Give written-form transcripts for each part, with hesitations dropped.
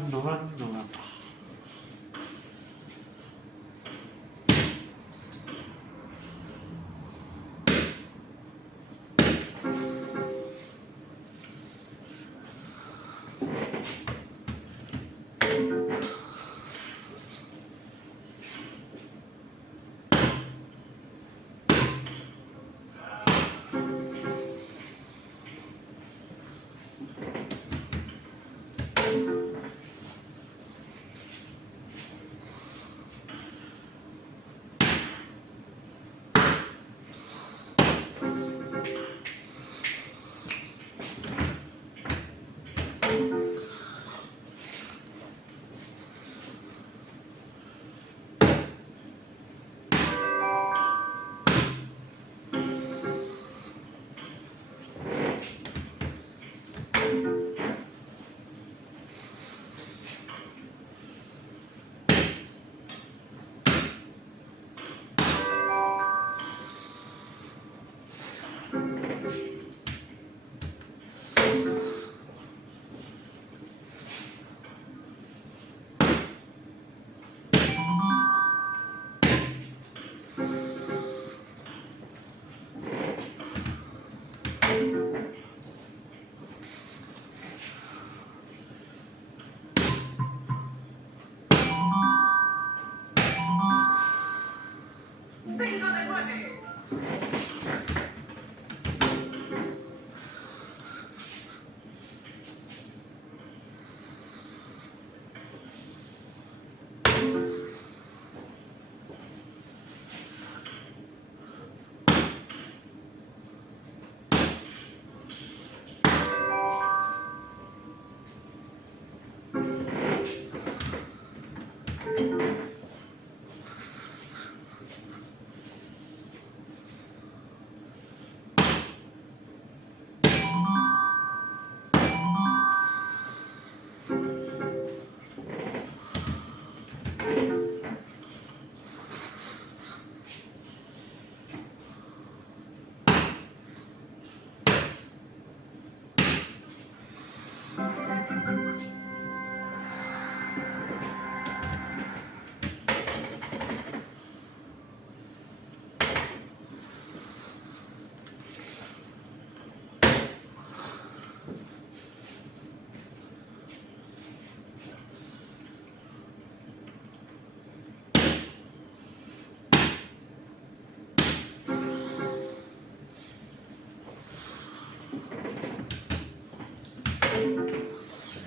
vanno.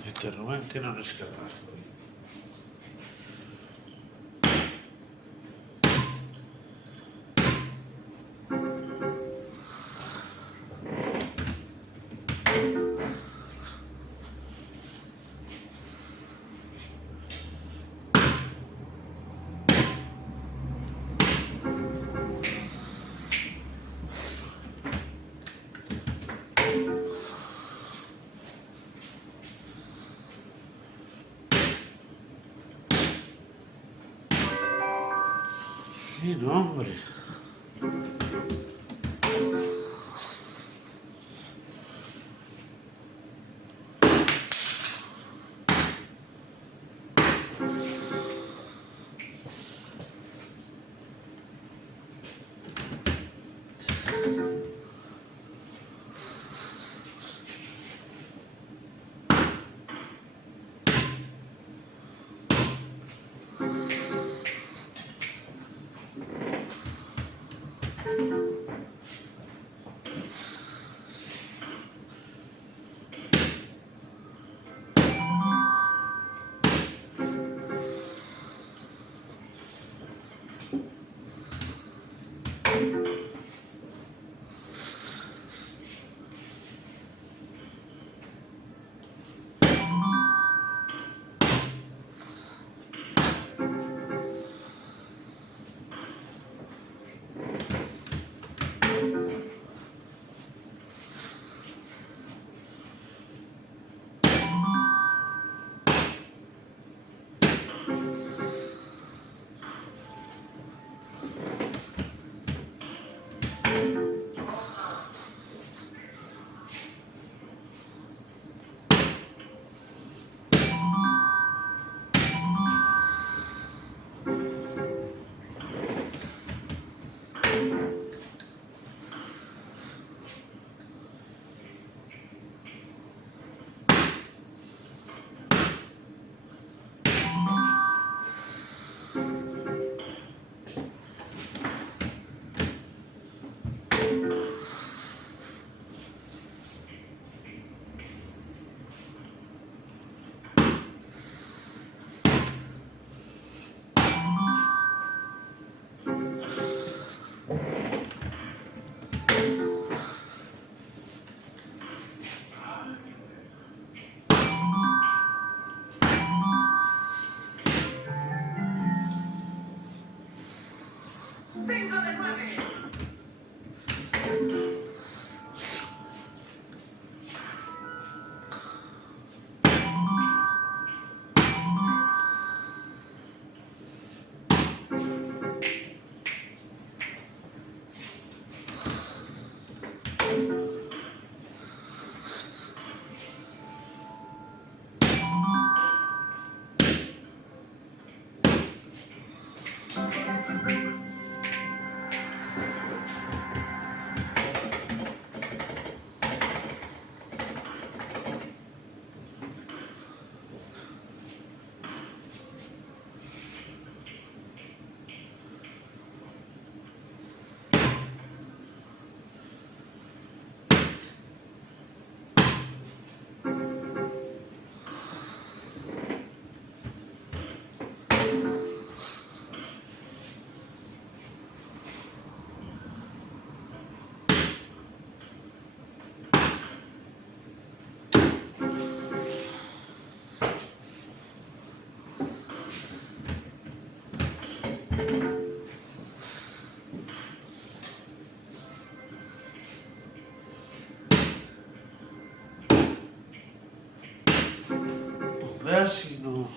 Este Rubén que non es capaz. Sí, no, hombre. casi no.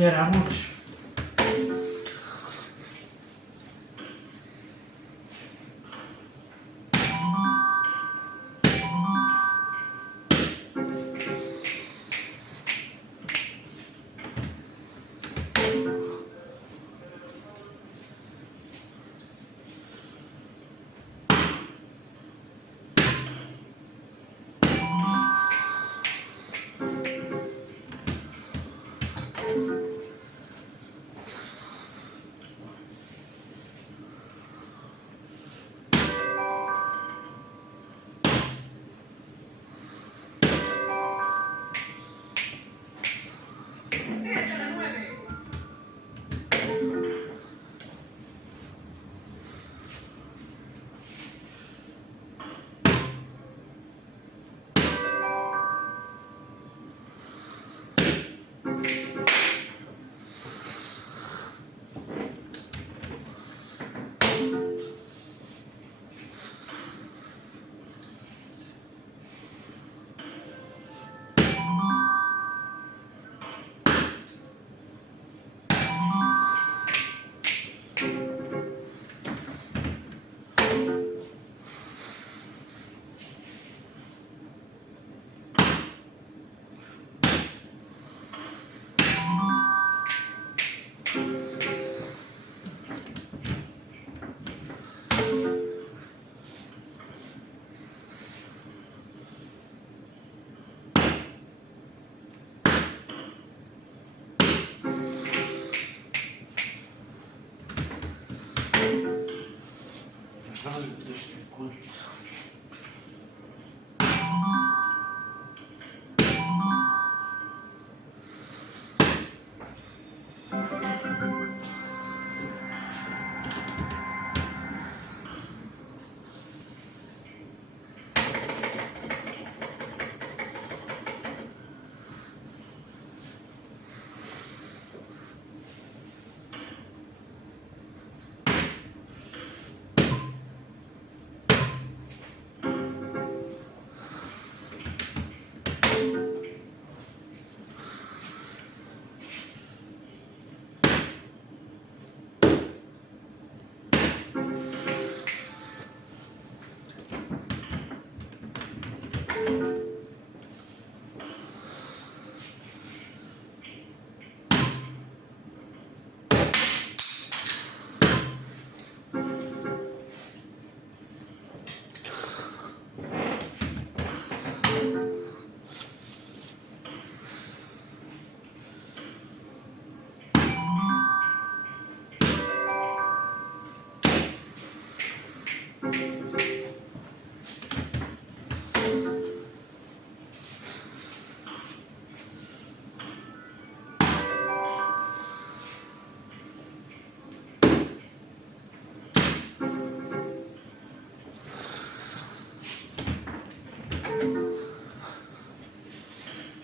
Y era mucho. Ay, düştüm.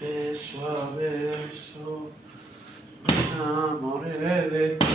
Beso a beso, me enamoré de ti.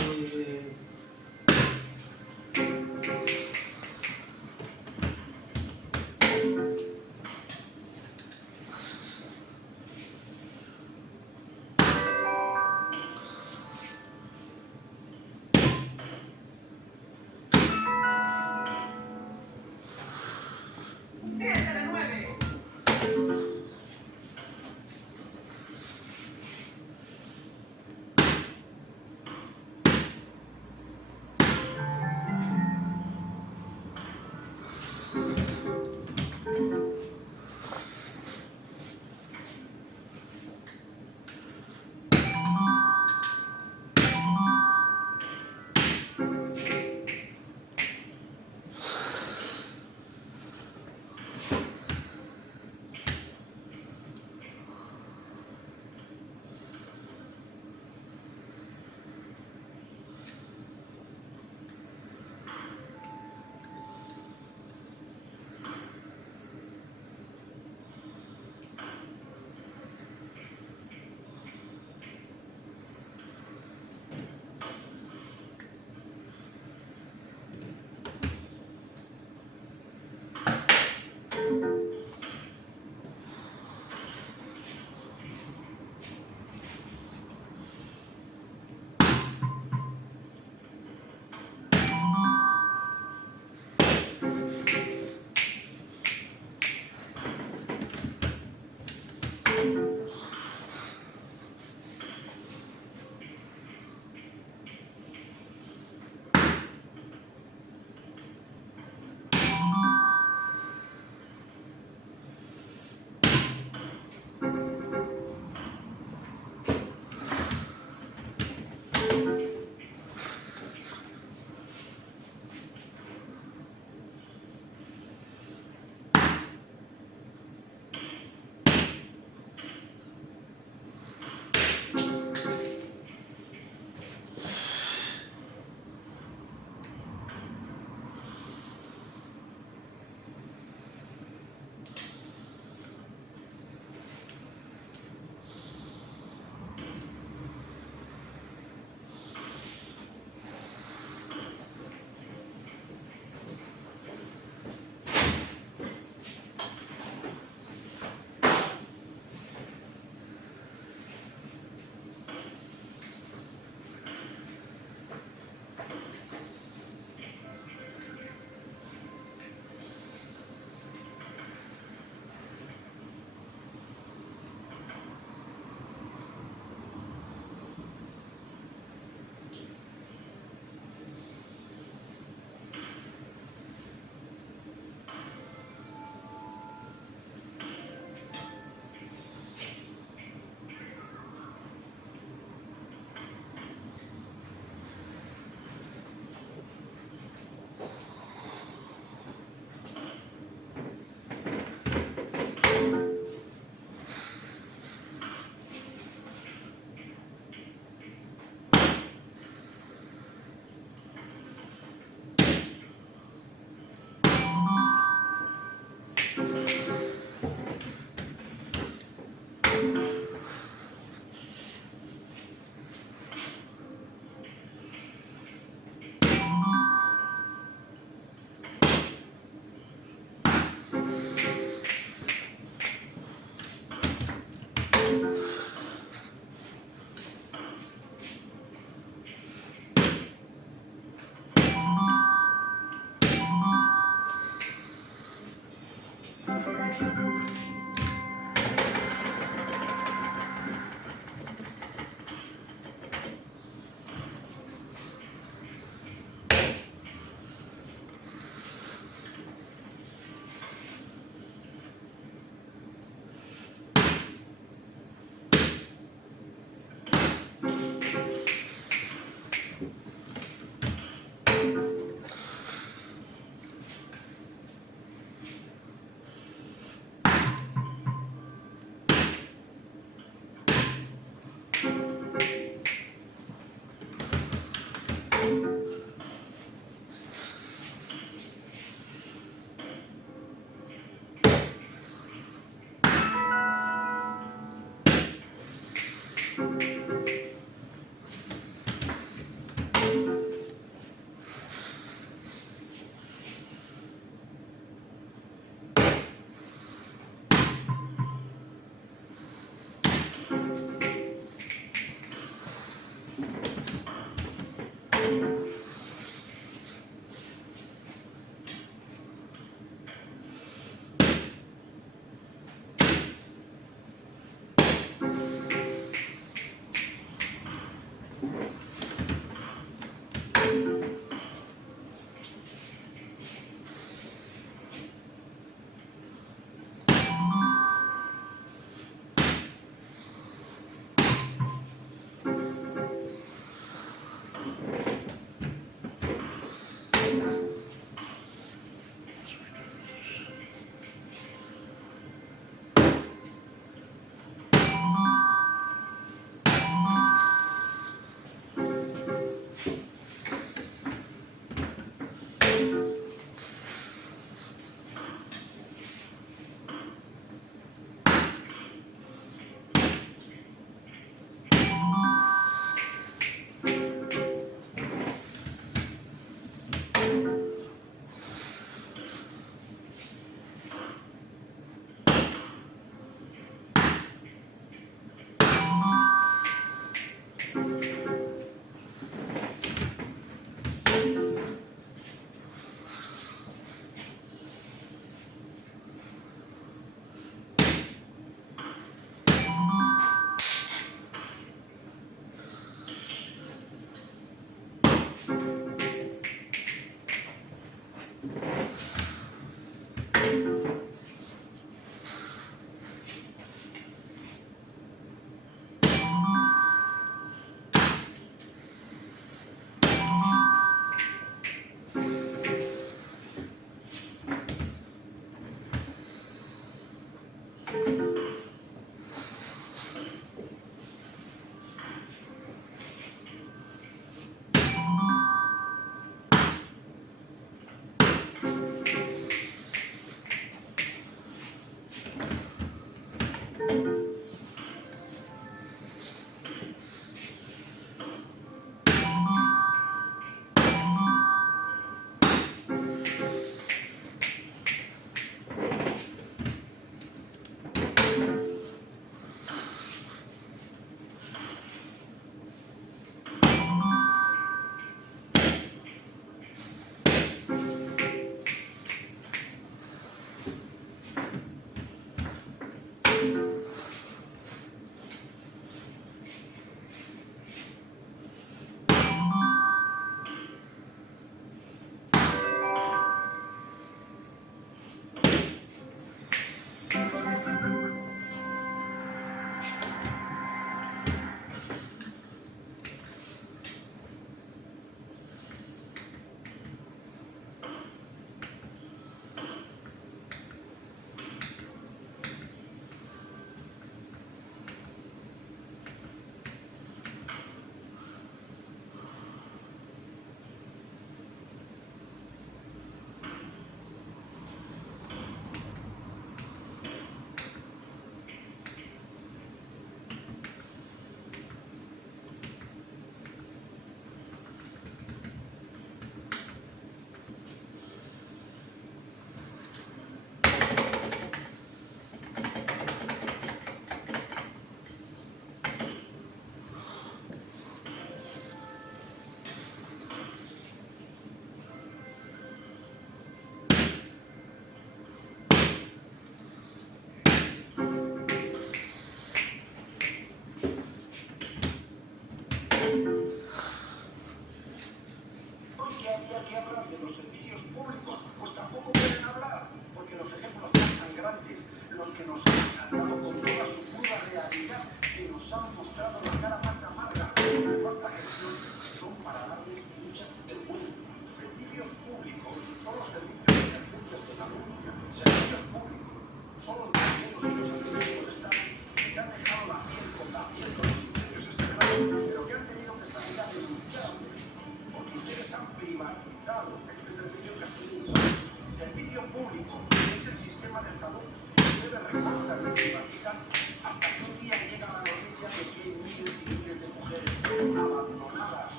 sistema de salud. Ustedes recortan y privatizan hasta que un día llega la noticia de que hay miles y miles de mujeres abandonadas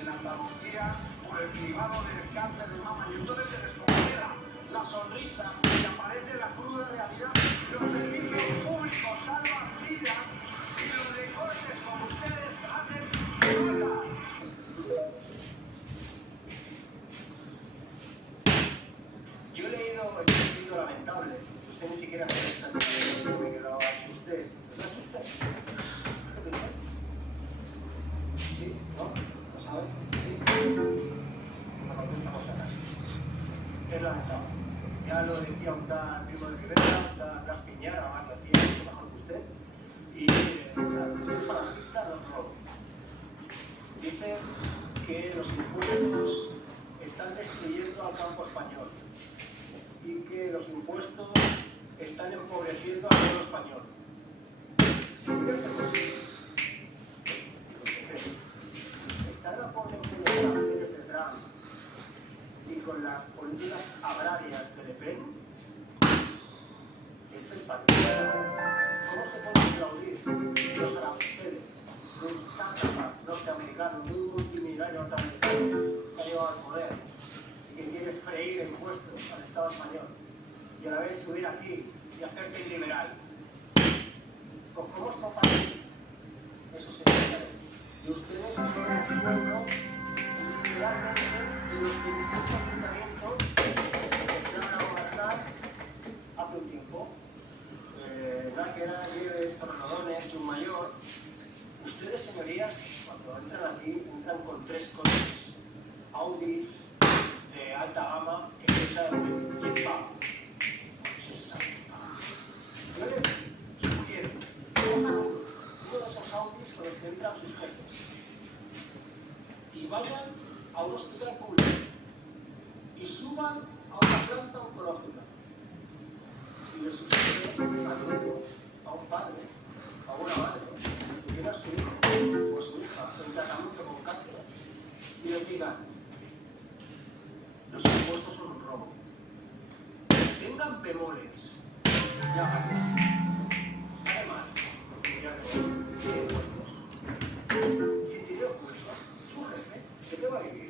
en Andalucía por el cribado del cáncer de mama. Y entonces se les congela la sonrisa y aparece la cruda realidad. Los servicios públicos salvan vidas y los recortes como ustedes hacen nada. Yo he leído este escrito lamentable. Usted ni siquiera sabe exactamente que lo ha hecho usted. ¿Lo ha hecho usted? ¿Usted qué dice? ¿Sí? ¿No? ¿Lo sabe? ¿Sí? No contesta cosa casi. Es lamentable. Ya lo decía un tal Primo de Rivera, un tal Blas Piñara, más lo hacía mucho mejor que usted. Y el falangista nos roba. Dice que los impuestos están destruyendo al campo español y que los impuestos están empobreciendo al pueblo español. Si está de acuerdo con las acciones de Trump y con las políticas agrarias de Le Pen, es el patrimonio. ¿Cómo se puede aplaudir los aranceles de un sátrapa norteamericano, de un multimillonario norteamericano que ha llegado al poder y que quiere freír impuestos al Estado español y a la vez subir aquí y hacerte illiberal? ¿Cómo es compatible? Eso se entiende. Y ustedes son el sueldo literalmente de los 18 ayuntamientos que van a gobernar hace un tiempo. Nájera, Nieves, Torrelodones, Mayor. Ustedes, señorías, cuando entran aquí, entran con 3 coches Audi de alta gama que se sabe quién paga. Sí se sabe quién paga. Yo les sugiero, cojan uno de esos Audis con los que entran sus jefes y vayan a un hospital público y suban a una planta oncológica y les sugiero a un padre, a una madre que tiene a su hijo o su hija en tratamiento con cáncer y les digan: los impuestos son un robo. Tengan bemoles y háganlo. Además, ya sin impuestos, sin dinero público, su jefe, ¿de qué va a vivir?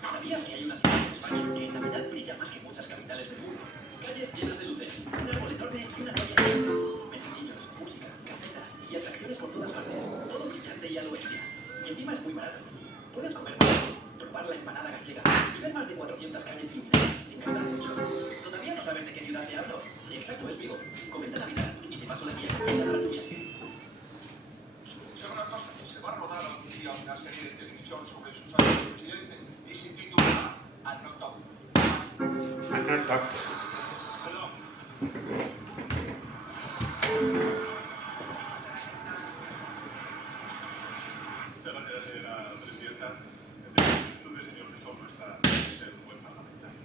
¿Sabías que hay una ciudad en España que en Navidad brilla más que muchas capitales del mundo? Calles llenas de luces, un árbol enorme y una noria gigante. Mercadillos, música, casetas y atracciones por todas partes. Todo brillante y a lo bestia. Y encima es muy barato. Puedes comer más, probar la empanada gallega y ver más de 400 calles iluminadas sin gastar mucho. ¿Todavía no sabes de qué ciudad te hablo? Exacto, es Vigo. Comenta Navidad y te paso la guía completa para tu viaje. ¿Sabe una cosa? Se va a rodar algún día una serie de televisión sobre sus años de presidente y se titula Anota uno. Anota. Perdón. Muchas gracias, señora presidenta. Entonces, señor Fijón, no está ser un buen parlamentario.